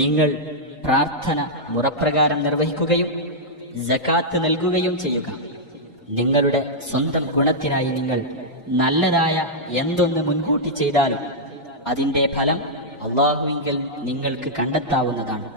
നിങ്ങൾ പ്രാർത്ഥന മുറപ്രകാരം നിർവഹിക്കുകയും ജക്കാത്ത് നൽകുകയും ചെയ്യുക. നിങ്ങളുടെ സ്വന്തം ഗുണത്തിനായി നിങ്ങൾ നല്ലതായ എന്തൊന്ന് മുൻകൂട്ടി ചെയ്താലും അതിന്റെ ഫലം അള്ളാഹുവിങ്കൽ നിങ്ങൾക്ക് കണ്ടെത്താവുന്നതാണ്.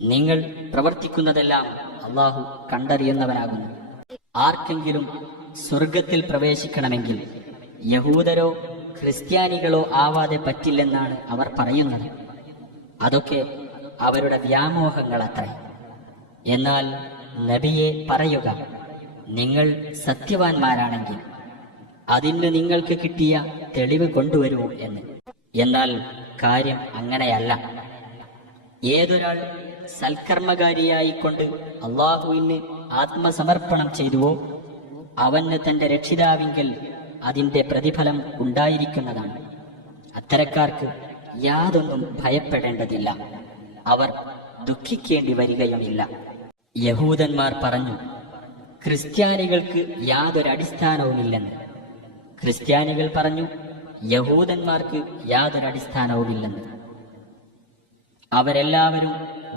നിങ്ങൾ പ്രവർത്തിക്കുന്നതെല്ലാം അള്ളാഹു കണ്ടറിയുന്നവനാകുന്നു. ആർക്കെങ്കിലും സ്വർഗത്തിൽ പ്രവേശിക്കണമെങ്കിൽ യഹൂദരോ ക്രിസ്ത്യാനികളോ ആവാതെ പറ്റില്ലെന്നാണ് അവർ പറയുന്നത്. അതൊക്കെ അവരുടെ വ്യാമോഹങ്ങളത്രേ. എന്നാൽ നബിയെ പറയുക നിങ്ങൾ സത്യവാൻമാരാണെങ്കിൽ അതിന് നിങ്ങൾക്ക് കിട്ടിയ തെളിവ് കൊണ്ടുവരൂ എന്ന്. എന്നാൽ കാര്യം അങ്ങനെയല്ല. ഏതൊരാൾ സൽക്കർമ്മകാരിയായിക്കൊണ്ട് അള്ളാഹുവിന് ആത്മസമർപ്പണം ചെയ്തുവോ അവന് തന്റെ രക്ഷിതാവിങ്കിൽ അതിന്റെ പ്രതിഫലം ഉണ്ടായിരിക്കുന്നതാണ്. അത്തരക്കാർക്ക് യാതൊന്നും ഭയപ്പെടേണ്ടതില്ല. അവർ ദുഃഖിക്കേണ്ടി വരികയുമില്ല. യഹൂദന്മാർ പറഞ്ഞു ക്രിസ്ത്യാനികൾക്ക് യാതൊരു അടിസ്ഥാനവുമില്ലെന്ന്. ക്രിസ്ത്യാനികൾ പറഞ്ഞു യഹൂദന്മാർക്ക് യാതൊരു അടിസ്ഥാനവുമില്ലെന്ന്. അവരെല്ലാവരും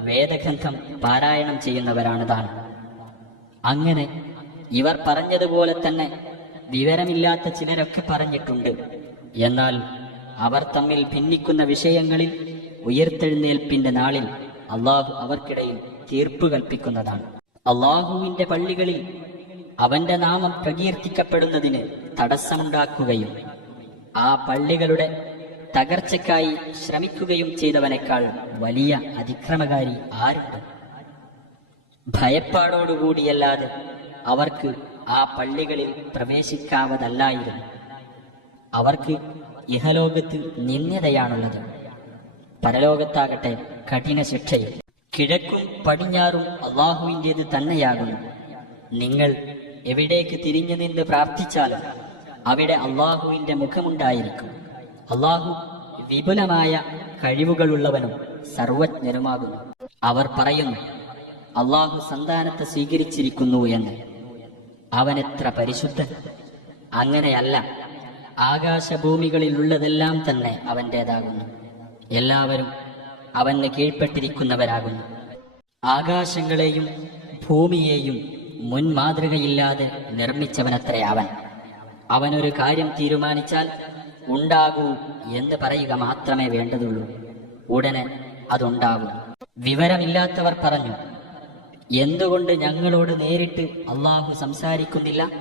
വേദഗ്രന്ഥം പാരായണം ചെയ്യുന്നവരാണ് താൻ. അങ്ങനെ ഇവർ പറഞ്ഞതുപോലെ തന്നെ വിവരമില്ലാത്ത ചിലരൊക്കെ പറഞ്ഞിട്ടുണ്ട്. എന്നാൽ അവർ തമ്മിൽ ഭിന്നിക്കുന്ന വിഷയങ്ങളിൽ ഉയർത്തെഴുന്നേൽപ്പിന്റെ നാളിൽ അള്ളാഹു അവർക്കിടയിൽ തീർപ്പ് കൽപ്പിക്കുന്നതാണ്. അള്ളാഹുവിന്റെ പള്ളികളിൽ അവന്റെ നാമം പ്രകീർത്തിക്കപ്പെടുന്നതിന് തടസ്സമുണ്ടാക്കുകയും ആ പള്ളികളുടെ തകർച്ചയ്ക്കായി ശ്രമിക്കുകയും ചെയ്തവനേക്കാൾ വലിയ അതിക്രമകാരി ആരുണ്ട്? ഭയപ്പാടോടുകൂടിയല്ലാതെ അവർക്ക് ആ പള്ളികളിൽ പ്രവേശിക്കാവതല്ലായിരുന്നു. അവർക്ക് ഇഹലോകത്ത് നിന്ദ്യതയാണുള്ളത്. പരലോകത്താകട്ടെ കഠിന ശിക്ഷയും. കിഴക്കും പടിഞ്ഞാറും അള്ളാഹുവിന്റേത് തന്നെയാകുന്നു. നിങ്ങൾ എവിടേക്ക് തിരിഞ്ഞു നിന്ന് പ്രാർത്ഥിച്ചാലും അവിടെ അള്ളാഹുവിന്റെ മുഖമുണ്ടായിരിക്കും. അള്ളാഹു വിപുലമായ കഴിവുകളുള്ളവനും സർവജ്ഞനുമാകുന്നു. അവർ പറയുന്നു അള്ളാഹു സന്താനത്തെ സ്വീകരിച്ചിരിക്കുന്നു എന്ന്. അവനെത്ര പരിശുദ്ധൻ? അങ്ങനെയല്ല. ആകാശഭൂമികളിലുള്ളതെല്ലാം തന്നെ അവന്റേതാകുന്നു എല്ലാവരും അവന് കീഴ്പ്പെട്ടിരിക്കുന്നവരാകുന്നു. ആകാശങ്ങളെയും ഭൂമിയെയും മുൻമാതൃകയില്ലാതെ നിർമ്മിച്ചവനത്രേ അവൻ. അവനൊരു കാര്യം തീരുമാനിച്ചാൽ ഉണ്ടാകൂ എന്ന് പറയുക മാത്രമേ വേണ്ടതുള്ളൂ. ഉടനെ അതുണ്ടാകും. വിവരമില്ലാത്തവർ പറഞ്ഞു എന്തുകൊണ്ട് ഞങ്ങളോട് നേരിട്ട് അള്ളാഹു സംസാരിക്കുന്നില്ല?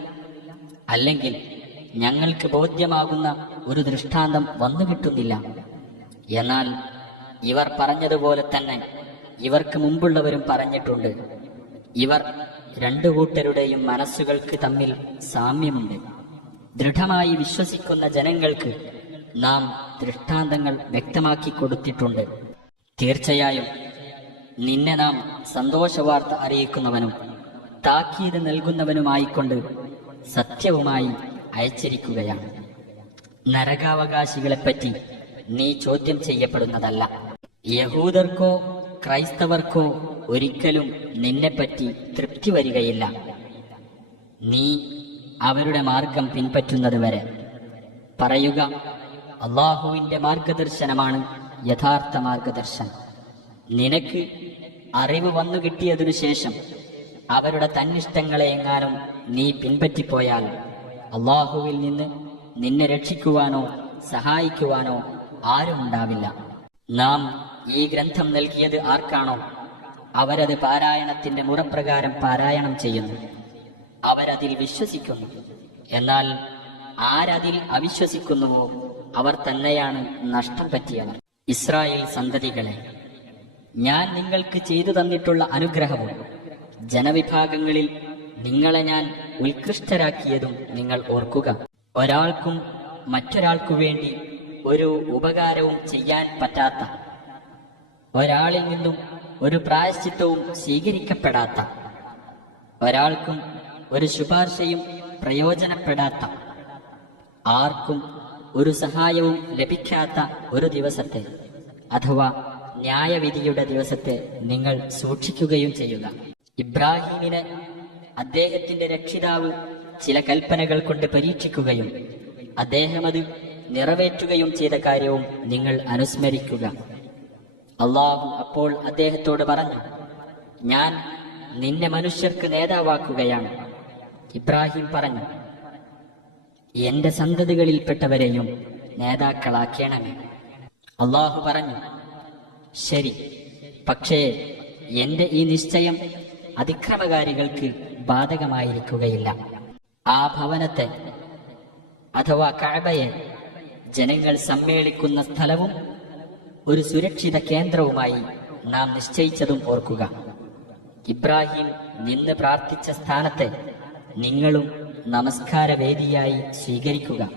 അല്ലെങ്കിൽ ഞങ്ങൾക്ക് ബോധ്യമാകുന്ന ഒരു ദൃഷ്ടാന്തം വന്നു കിട്ടുന്നില്ല. എന്നാൽ ഇവർ പറഞ്ഞതുപോലെ തന്നെ ഇവർക്ക് മുമ്പുള്ളവരും പറഞ്ഞിട്ടുണ്ട്. ഇവർ രണ്ടു കൂട്ടരുടെയും മനസ്സുകൾക്ക് തമ്മിൽ സാമ്യമുണ്ട്. ദൃഢമായി വിശ്വസിക്കുന്ന ജനങ്ങൾക്ക് നാം ദൃഷ്ടാന്തങ്ങൾ വ്യക്തമാക്കി കൊടുത്തിട്ടുണ്ട്. തീർച്ചയായും നിന്നെ നാം സന്തോഷവാർത്ത അറിയിക്കുന്നവനും താക്കീത് നൽകുന്നവനുമായിക്കൊണ്ട് സത്യവുമായി അയച്ചിരിക്കുകയാണ്. നരകാവകാശികളെപ്പറ്റി നീ ചോദ്യം ചെയ്യപ്പെടുന്നതല്ല. യഹൂദർക്കോ ക്രൈസ്തവർക്കോ ഒരിക്കലും നിന്നെപ്പറ്റി തൃപ്തി വരികയില്ല. നീ അവരുടെ മാർഗം പിൻപറ്റുന്നത് വരെ. പറയുക അള്ളാഹുവിന്റെ മാർഗദർശനമാണ് യഥാർത്ഥ മാർഗദർശനം നിനക്ക് അറിവ് വന്നു കിട്ടിയതിനു ശേഷം അവരുടെ തന്നിഷ്ടങ്ങളെ എങ്ങാനും നീ പിൻപറ്റിപ്പോയാൽ അള്ളാഹുവിൽ നിന്ന് നിന്നെ രക്ഷിക്കുവാനോ സഹായിക്കുവാനോ ആരുമുണ്ടാവില്ല നാം ഈ ഗ്രന്ഥം നൽകിയത് ആർക്കാണോ? അവരത് പാരായണത്തിന്റെ മുറപ്രകാരം പാരായണം ചെയ്യുന്നു. അവരതിൽ വിശ്വസിക്കുന്നു. എന്നാൽ ആരതിൽ അവിശ്വസിക്കുന്നുവോ അവർ തന്നെയാണ് നഷ്ടം പറ്റിയവർ. ഇസ്രായേൽ സന്തതികളെ ഞാൻ നിങ്ങൾക്ക് ചെയ്തു തന്നിട്ടുള്ള അനുഗ്രഹവും ജനവിഭാഗങ്ങളിൽ നിങ്ങളെ ഞാൻ ഉത്കൃഷ്ടരാക്കിയതും നിങ്ങൾ ഓർക്കുക. ഒരാൾക്കും മറ്റൊരാൾക്കു വേണ്ടി ഒരു ഉപകാരവും ചെയ്യാൻ പറ്റാത്ത ഒരാളിൽ നിന്നും ഒരു പ്രായശ്ചിത്തവും സ്വീകരിക്കപ്പെടാത്ത ഒരാൾക്കും ഒരു ശുപാർശയും പ്രയോജനപ്പെടാത്ത ആർക്കും ഒരു സഹായവും ലഭിക്കാത്ത ഒരു ദിവസത്തെ അഥവാ ന്യായവിധിയുടെ ദിവസത്തെ നിങ്ങൾ സൂക്ഷിക്കുകയും ചെയ്യുക. ഇബ്രാഹിമിനെ അദ്ദേഹത്തിന്റെ രക്ഷിതാവ് ചില കൽപ്പനകൾ കൊണ്ട് പരീക്ഷിക്കുകയും അദ്ദേഹം അത് നിറവേറ്റുകയും ചെയ്ത കാര്യവും നിങ്ങൾ അനുസ്മരിക്കുക. അള്ളാഹു അപ്പോൾ അദ്ദേഹത്തോട് പറഞ്ഞു ഞാൻ നിന്നെ മനുഷ്യർക്ക് നേതാവാക്കുകയാണ്. ഇബ്രാഹിം പറഞ്ഞു എന്റെ സന്തതികളിൽപ്പെട്ടവരെയും നേതാക്കളാക്കണമേ. അള്ളാഹു പറഞ്ഞു ശരി പക്ഷേ എന്റെ ഈ നിശ്ചയം അതിക്രമകാരികൾക്ക് ബാധകമായിരിക്കുകയില്ല. ആ ഭവനത്തെ അഥവാ കഴബയെ ജനങ്ങൾ സമ്മേളിക്കുന്ന സ്ഥലവും ഒരു സുരക്ഷിത കേന്ദ്രവുമായി നാം നിശ്ചയിച്ചതും ഓർക്കുക. ഇബ്രാഹിം നിന്ന് പ്രാർത്ഥിച്ച സ്ഥാനത്തെ നിങ്ങളും നമസ്കാരവേദിയായി സ്വീകരിക്കുക.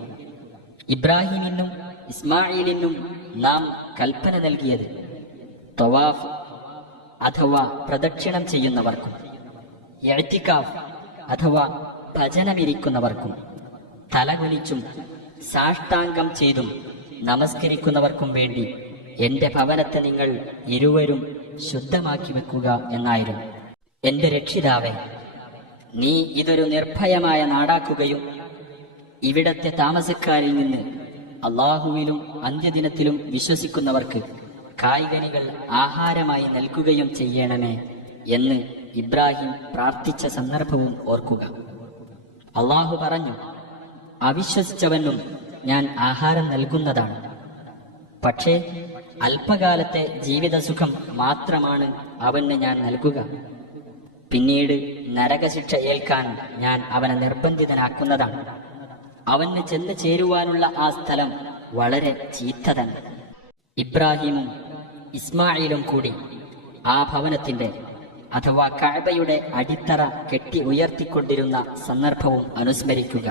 ഇബ്രാഹിമിനും ഇസ്മായിലിനും നാം കൽപ്പന നൽകിയത് തവാഫ് അഥവാ പ്രദക്ഷിണം ചെയ്യുന്നവർക്കും എഴുത്തിക്കാഫ് അഥവാ ഭജനമിരിക്കുന്നവർക്കും തലകുനിച്ചും സാഷ്ടാംഗം ചെയ്തും നമസ്കരിക്കുന്നവർക്കും വേണ്ടി എന്റെ ഭവനത്തെ നിങ്ങൾ ഇരുവരും ശുദ്ധമാക്കി വെക്കുക എന്നായിരുന്നു. എന്റെ രക്ഷിതാവേ നീ ഇതൊരു നിർഭയമായ നാടാക്കുകയും ഇവിടത്തെ താമസക്കാരിൽ നിന്ന് അള്ളാഹുവിലും അന്ത്യദിനത്തിലും വിശ്വസിക്കുന്നവർക്ക് കായികനികൾ ആഹാരമായി നൽകുകയും ചെയ്യണമേ എന്ന് ഇബ്രാഹിം പ്രാർത്ഥിച്ച സന്ദർഭവും ഓർക്കുക. അള്ളാഹു പറഞ്ഞു അവിശ്വസിച്ചവനും ഞാൻ ആഹാരം നൽകുന്നതാണ്. പക്ഷേ അല്പകാലത്തെ ജീവിതസുഖം മാത്രമാണ് അവന് ഞാൻ നൽകുക. പിന്നീട് നരകശിക്ഷ ഏൽക്കാൻ ഞാൻ അവനെ നിർബന്ധിതനാക്കുന്നതാണ്. അവന് ചെന്ന് ചേരുവാനുള്ള ആ സ്ഥലം വളരെ ചീത്ത തന്നെ. ഇബ്രാഹിമും ഇസ്മായിലും കൂടി ആ ഭവനത്തിന്റെ അഥവാ കഅബയുടെ അടിത്തറ കെട്ടി ഉയർത്തിക്കൊണ്ടിരുന്ന സന്ദർഭവും അനുസ്മരിക്കുക.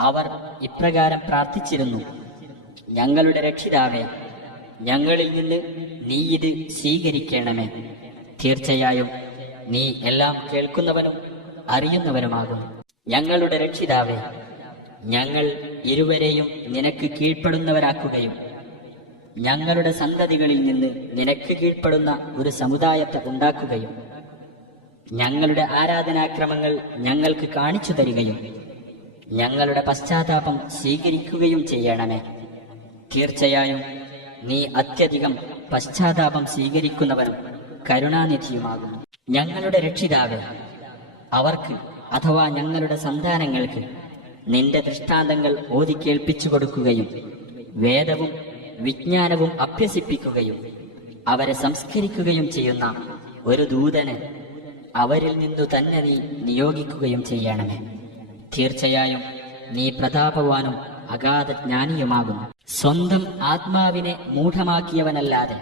അവർ ഇപ്രകാരം പ്രാർത്ഥിച്ചിരുന്നു. ഞങ്ങളുടെ രക്ഷിതാവേ ഞങ്ങളിൽ നിന്ന് നീ ഇത് സ്വീകരിക്കണമേ. തീർച്ചയായും നീ എല്ലാം കേൾക്കുന്നവനും അറിയുന്നവനുമാകുന്നു ഞങ്ങളുടെ രക്ഷിതാവേ ഞങ്ങൾ ഇരുവരെയും നിനക്ക് കീഴ്പ്പെടുന്നവരാക്കുകയും ഞങ്ങളുടെ സന്തതികളിൽ നിന്ന് നിനക്ക് കീഴ്പ്പെടുന്ന ഒരു സമുദായത്തെ ഉണ്ടാക്കുകയും ഞങ്ങളുടെ ആരാധനാക്രമങ്ങൾ ഞങ്ങൾക്ക് കാണിച്ചു തരികയും ഞങ്ങളുടെ പശ്ചാത്താപം സ്വീകരിക്കുകയും ചെയ്യണമേ. തീർച്ചയായും നീ അത്യധികം പശ്ചാത്താപം സ്വീകരിക്കുന്നവനും കരുണാനിധിയുമാകുന്നു. ഞങ്ങളുടെ രക്ഷിതാവ് അവർക്ക് അഥവാ ഞങ്ങളുടെ സന്താനങ്ങൾക്ക് നിന്റെ ദൃഷ്ടാന്തങ്ങൾ ഓതി കേൾപ്പിച്ചു കൊടുക്കുകയും വേദവും വിജ്ഞാനവും അഭ്യസിപ്പിക്കുകയും അവരെ സംസ്കരിക്കുകയും ചെയ്യുന്ന ഒരു ദൂതന് അവരിൽ നിന്നു തന്നെ നീ നിയോഗിക്കുകയും ചെയ്യണമേ. തീർച്ചയായും നീ പ്രതാപവാനും അഗാധ ജ്ഞാനിയുമാകുന്നു സ്വന്തം ആത്മാവിനെ മൂഢമാക്കിയവനല്ലാതെ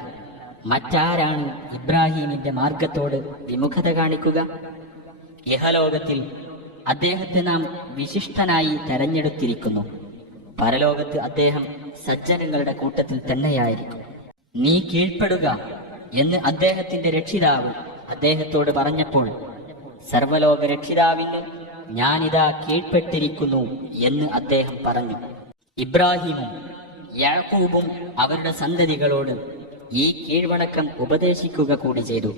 മറ്റാരാണ് ഇബ്രാഹീമിന്റെ മാർഗത്തോട് വിമുഖത കാണിക്കുക? ഇഹലോകത്തിൽ അദ്ദേഹത്തെ നാം വിശിഷ്ടനായി തെരഞ്ഞെടുത്തിരിക്കുന്നു. പരലോകത്ത് അദ്ദേഹം സജ്ജനങ്ങളുടെ കൂട്ടത്തിൽ തന്നെയായിരിക്കും. നീ കീഴ്പ്പെടുക എന്ന് അദ്ദേഹത്തിന്റെ രക്ഷിതാവ് അദ്ദേഹത്തോട് പറഞ്ഞപ്പോൾ സർവലോക രക്ഷിതാവിന് ഞാനിതാ കീഴ്പ്പെട്ടിരിക്കുന്നു എന്ന് അദ്ദേഹം പറഞ്ഞു. ഇബ്രാഹിമും യാക്കൂബും അവരുടെ സന്തതികളോട് ഈ കീഴ്വണക്കം ഉപദേശിക്കുക കൂടി ചെയ്തു.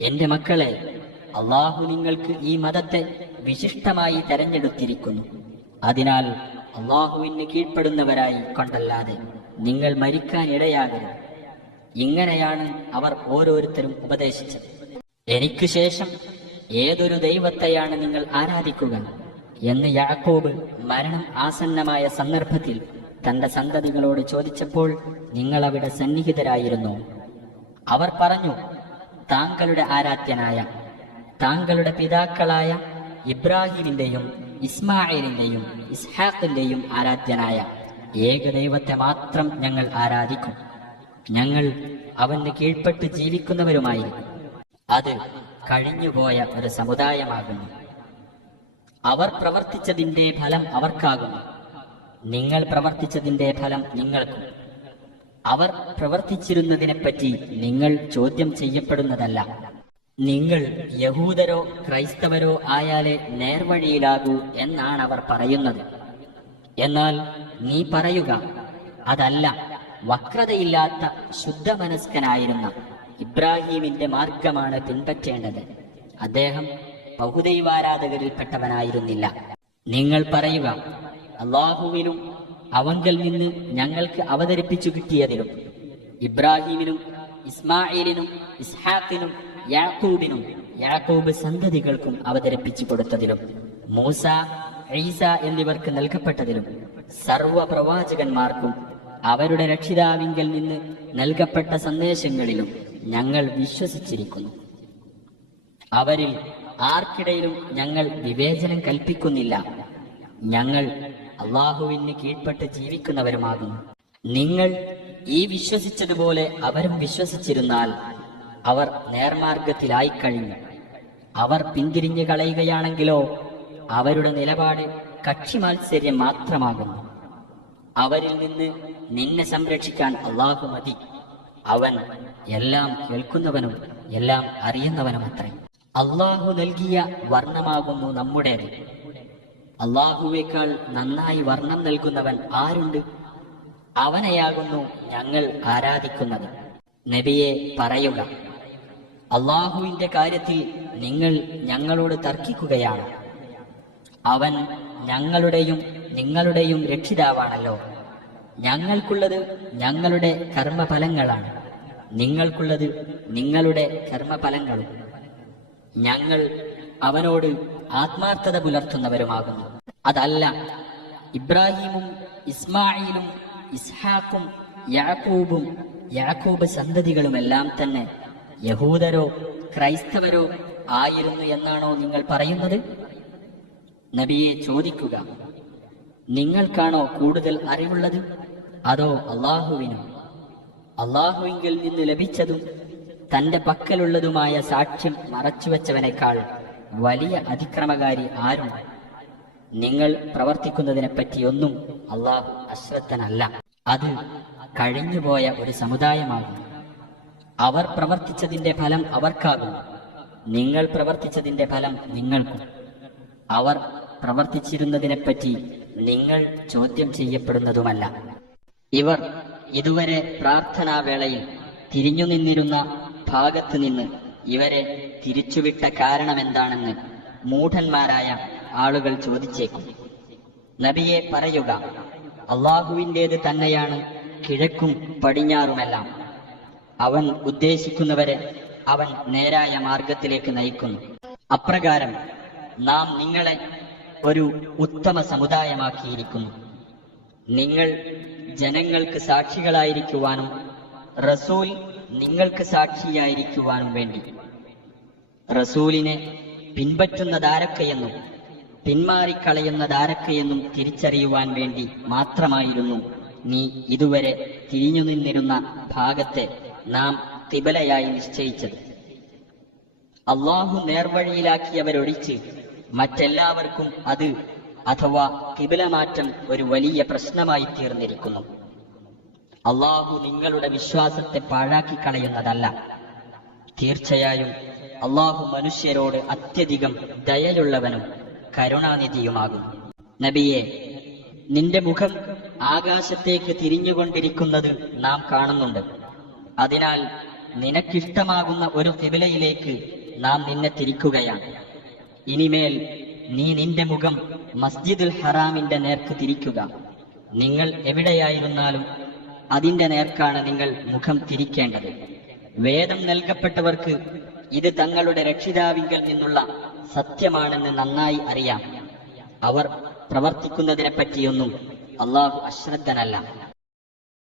എന്റെ മക്കളെ അള്ളാഹു നിങ്ങൾക്ക് ഈ മതത്തെ വിശിഷ്ടമായി തെരഞ്ഞെടുത്തിരിക്കുന്നു. അതിനാൽ അള്ളാഹുവിന് കീഴ്പ്പെടുന്നവരായി കൊണ്ടല്ലാതെ നിങ്ങൾ മരിക്കാൻ ഇടയാകരുത്. ഇങ്ങനെയാണ് അവർ ഓരോരുത്തരും ഉപദേശിച്ചത്. എനിക്ക് ശേഷം ഏതൊരു ദൈവത്തെയാണ് നിങ്ങൾ ആരാധിക്കുക? എന്ന് യാക്കോബ് മരണം ആസന്നമായ സന്ദർഭത്തിൽ തന്റെ സന്തതികളോട് ചോദിച്ചപ്പോൾ നിങ്ങൾ അവിടെ സന്നിഹിതരായിരുന്നു. അവർ പറഞ്ഞു താങ്കളുടെ ആരാധ്യനായ താങ്കളുടെ പിതാക്കളായ ഇബ്രാഹിമിന്റെയും ഇസ്മായിലിന്റെയും ഇസ്ഹാഖിന്റെയും ആരാധ്യനായ ഏകദൈവത്തെ മാത്രം ഞങ്ങൾ ആരാധിക്കും. ഞങ്ങൾ അവന് കീഴ്പ്പെട്ട് ജീവിക്കുന്നവരുമായിരിക്കും. അത് കഴിഞ്ഞുപോയ ഒരു സമുദായമാകുന്നു. അവർ പ്രവർത്തിച്ചതിന്റെ ഫലം അവർക്കാകുന്നു. നിങ്ങൾ പ്രവർത്തിച്ചതിന്റെ ഫലം നിങ്ങൾക്കും. അവർ പ്രവർത്തിച്ചിരുന്നതിനെപ്പറ്റി നിങ്ങൾ ചോദ്യം ചെയ്യപ്പെടുന്നതല്ല. നിങ്ങൾ യഹൂദരോ ക്രൈസ്തവരോ ആയാലേ നേർവഴിയിലാകൂ എന്നാണ് അവർ പറയുന്നത്. എന്നാൽ നീ പറയുക അതല്ല വക്രതയില്ലാത്ത ശുദ്ധമനസ്കനായിരുന്ന ഇബ്രാഹീമിന്റെ മാർഗമാണ് പിൻപറ്റേണ്ടത്. അദ്ദേഹം ബഹുദൈവാരാധകരിൽപ്പെട്ടവനായിരുന്നില്ല. നിങ്ങൾ പറയുക അള്ളാഹുവിനും അവങ്കൽ നിന്ന് ഞങ്ങൾക്ക് അവതരിപ്പിച്ചു കിട്ടിയതിലും ഇബ്രാഹീമിനും ഇസ്മായിലിനും ഇസ്ഹാഖിനും യാക്കൂബിനും യാക്കൂബ് സന്തതികൾക്കും അവതരിപ്പിച്ചു കൊടുത്തതിലും മൂസ ഈസ എന്നിവർക്ക് നൽകപ്പെട്ടതിലും സർവ പ്രവാചകന്മാർക്കും അവരുടെ രക്ഷിതാവിങ്കൽ നിന്ന് നൽകപ്പെട്ട സന്ദേശങ്ങളിലും ഞങ്ങൾ വിശ്വസിച്ചിരിക്കുന്നു. അവരിൽ ആർക്കിടയിലും ഞങ്ങൾ വിവേചനം കൽപ്പിക്കുന്നില്ല. ഞങ്ങൾ അള്ളാഹുവിന് കീഴ്പ്പെട്ട് ജീവിക്കുന്നവരുമാകുന്നു. നിങ്ങൾ ഈ വിശ്വസിച്ചതുപോലെ അവരും വിശ്വസിച്ചിരുന്നാൽ അവർ നേർമാർഗത്തിലായി കഴിഞ്ഞു. അവർ പിന്തിരിഞ്ഞു കളയുകയാണെങ്കിലോ അവരുടെ നിലപാട് കക്ഷി മാത്സര്യം മാത്രമാകുന്നു. അവരിൽ നിന്ന് നിന്നെ സംരക്ഷിക്കാൻ അള്ളാഹു മതി. അവൻ എല്ലാം കേൾക്കുന്നവനും എല്ലാം അറിയുന്നവനും അറിയുന്നവനുമത്രേ. അള്ളാഹു നൽകിയ വർണമാകുന്നു നമ്മുടേത്. അള്ളാഹുവേക്കാൾ നന്നായി വർണം നൽകുന്നവൻ ആരുണ്ട്? അവനെയാകുന്നു ഞങ്ങൾ ആരാധിക്കുന്നത്. നബിയെ പറയുക അള്ളാഹുവിന്റെ കാര്യത്തിൽ നിങ്ങൾ ഞങ്ങളോട് തർക്കിക്കുകയാണ്. അവൻ ഞങ്ങളുടെയും നിങ്ങളുടെയും രക്ഷിതാവാണല്ലോ. ഞങ്ങൾക്കുള്ളത് ഞങ്ങളുടെ കർമ്മഫലങ്ങളാണ്. നിങ്ങൾക്കുള്ളത് നിങ്ങളുടെ കർമ്മഫലങ്ങളും. ഞങ്ങൾ അവനോട് ആത്മാർത്ഥത പുലർത്തുന്നവരുമാകുന്നു. അതല്ല ഇബ്രാഹിമും ഇസ്മായിലും ഇസ്ഹാക്കും യാക്കൂബും യാക്കൂബ് സന്തതികളുമെല്ലാം തന്നെ യഹൂദരോ ക്രൈസ്തവരോ ആയിരുന്നു എന്നാണോ നിങ്ങൾ പറയുന്നത്? നബിയെ ചോദിക്കുക നിങ്ങൾക്കാണോ കൂടുതൽ അറിവുള്ളത്? അതോ അള്ളാഹുവിനോ? അള്ളാഹുവിങ്കിൽ നിന്ന് ലഭിച്ചതും തന്റെ പക്കലുള്ളതുമായ സാക്ഷ്യം മറച്ചുവെച്ചവനേക്കാൾ വലിയ അതിക്രമകാരി ആരും നിങ്ങൾ പ്രവർത്തിക്കുന്നതിനെ പറ്റിയൊന്നും അള്ളാഹു അശ്രദ്ധനല്ല. അത് കഴിഞ്ഞുപോയ ഒരു സമുദായമാകും അവർ പ്രവർത്തിച്ചതിന്റെ ഫലം അവർക്കാകും. നിങ്ങൾ പ്രവർത്തിച്ചതിന്റെ ഫലം നിങ്ങൾക്കും. അവർ പ്രവർത്തിച്ചിരുന്നതിനെപ്പറ്റി നിങ്ങൾ ചോദ്യം ചെയ്യപ്പെടുന്നതുമല്ല. ഇവർ ഇതുവരെ പ്രാർത്ഥനാവേളയിൽ തിരിഞ്ഞു നിന്നിരുന്ന ഭാഗത്ത് നിന്ന് ഇവരെ തിരിച്ചുവിട്ട കാരണം എന്താണെന്ന് മൂഢന്മാരായ ആളുകൾ ചോദിച്ചേക്കും. നബിയെ പറയുക അള്ളാഹുവിന്റേത് തന്നെയാണ് കിഴക്കും പടിഞ്ഞാറുമെല്ലാം. അവൻ ഉദ്ദേശിക്കുന്നവരെ അവൻ നേരായ മാർഗത്തിലേക്ക് നയിക്കുന്നു. അപ്രകാരം നാം നിങ്ങളെ ഒരു ഉത്തമ സമുദായമാക്കിയിരിക്കുന്നു. നിങ്ങൾ ജനങ്ങൾക്ക് സാക്ഷികളായിരിക്കുവാനും റസൂൽ നിങ്ങൾക്ക് സാക്ഷിയായിരിക്കുവാനും വേണ്ടി. റസൂലിനെ പിൻപറ്റുന്നതാരൊക്കെയെന്നും പിന്മാറിക്കളയുന്നതാരൊക്കെയെന്നും തിരിച്ചറിയുവാൻ വേണ്ടി മാത്രമായിരുന്നു നീ ഇതുവരെ തിരിഞ്ഞു നിന്നിരുന്ന ഭാഗത്തെ നാം കിബലയായി നിശ്ചയിച്ചത്. അള്ളാഹു നേർവഴിയിലാക്കിയവരൊഴിച്ച് മറ്റെല്ലാവർക്കും അത് അഥവാ കിബില മാറ്റം ഒരു വലിയ പ്രശ്നമായി തീർന്നിരിക്കുന്നു. അള്ളാഹു നിങ്ങളുടെ വിശ്വാസത്തെ പാഴാക്കി കളയുന്നതല്ല തീർച്ചയായും അള്ളാഹു മനുഷ്യരോട് അത്യധികം ദയലുള്ളവനും കരുണാനിധിയുമാകുന്നു. നബിയെ നിന്റെ മുഖം ആകാശത്തേക്ക് തിരിഞ്ഞുകൊണ്ടിരിക്കുന്നത് നാം കാണുന്നുണ്ട്. അതിനാൽ നിനക്കിഷ്ടമാകുന്ന ഒരു കിബിലയിലേക്ക് നാം നിന്നെ തിരിക്കുകയാണ്. ഇനിമേൽ നീ നിന്റെ മുഖം മസ്ജിദുൽ ഹറാമിന്റെ നേർക്ക് തിരിക്കുക. നിങ്ങൾ എവിടെയായിരുന്നാലും അതിന്റെ നേർക്കാണ് നിങ്ങൾ മുഖം തിരിക്കേണ്ടത്. വേദം നൽകപ്പെട്ടവർക്ക് ഇത് തങ്ങളുടെ രക്ഷിതാവിങ്കൽ നിന്നുള്ള സത്യമാണെന്ന് നന്നായി അറിയാം. അവർ പ്രവർത്തിക്കുന്നതിനെ പറ്റിയൊന്നും അള്ളാഹു അശ്രദ്ധനല്ല.